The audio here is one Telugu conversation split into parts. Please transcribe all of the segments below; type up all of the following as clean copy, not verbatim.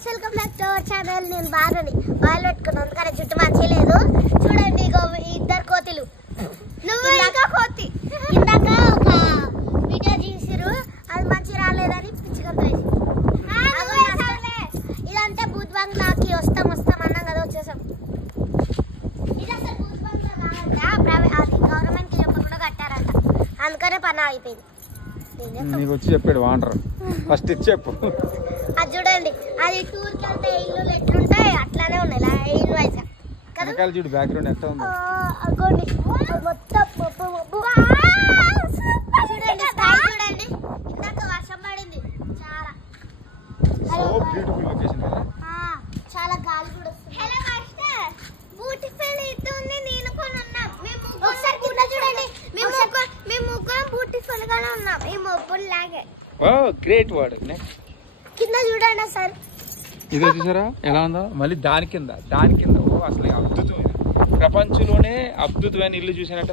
Guys welcome back to our channel. నేను బాగుంది ఆయిల్ పెట్టుకున్నాను కానీ జుట్టు మంచిగా లేదు. చూడండి ఇగో ఇద్దరు కోతులు. నువ్వు ఇంకా కోతి ఇందాక ఒక వీడియో చూసిరు, అది మంచిగా రాలేదని పిచ్చికంత ఇదంతా బూత్ బంగ్లాకి వస్తాం అన్నాం కదా, వచ్చేసాం. ఇది అసలు బూత్ బంగ్లా కాదంట, అది గవర్నమెంట్ కి చెప్పకుండా కట్టారంట, అందుకనే పని అయిపోయింది. నీకు వచ్చి చెప్పాడు వాండర్, ఫస్ట్ ఇచ్చి చెప్పు. అది చూడండి, అది టూర్కి వెళ్తే ఇల్లు ఎట్లుంటాయి అట్లానే ఉన్నాయి ఇల్లు వైజ్ గా. వెనకాల చూడు బ్యాక్గ్రౌండ్ ఎట్లా ఉంది. మొత్తం చూడండి, చూడండి ఇందాక వర్షం పడింది చాలా. సో బ్యూటిఫుల్ లొకేషన్ కదా, చాలా గాలి కూడా వస్తుంది. హలో మాస్టర్, బ్యూటిఫుల్ ఇస్తుంది. నేను కూడా ఉన్నా. మేము ఒకసారి కింద చూడండి, మేము ముగ్గురం బ్యూటిఫుల్ గానే ఉన్నాం ఈ మొబ్బుల్ లాగే. ఓ గ్రేట్ వర్డ్. నెక్స్ట్ కింద చూడండి సార్, ఇదే చూసారా ఎలా ఉందో. మళ్ళీ దాని కింద ఓ అసలు అద్భుతం. ఇది ప్రపంచంలోనే అద్భుతమైన ఇల్లు చూసినట్టు.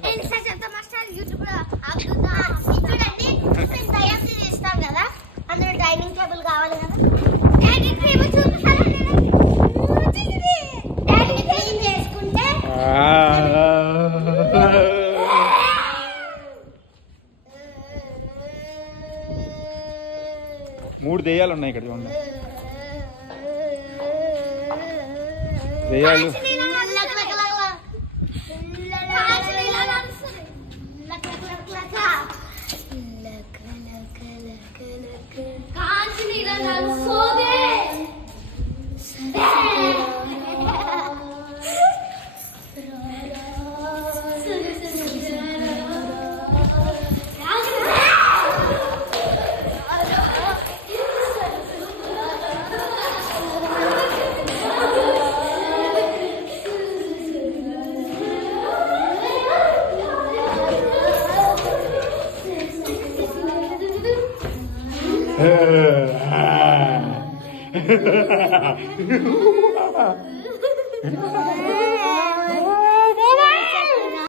చేస్తాం కదా, అందులో డైనింగ్ టేబుల్ కావాలి కదా. డైనింగ్ టేబుల్ క్లీన్ చేసుకుంటే మూడు దెయ్యాలు ఉన్నాయి ఇక్కడ చూడండి. దెయ్యాలు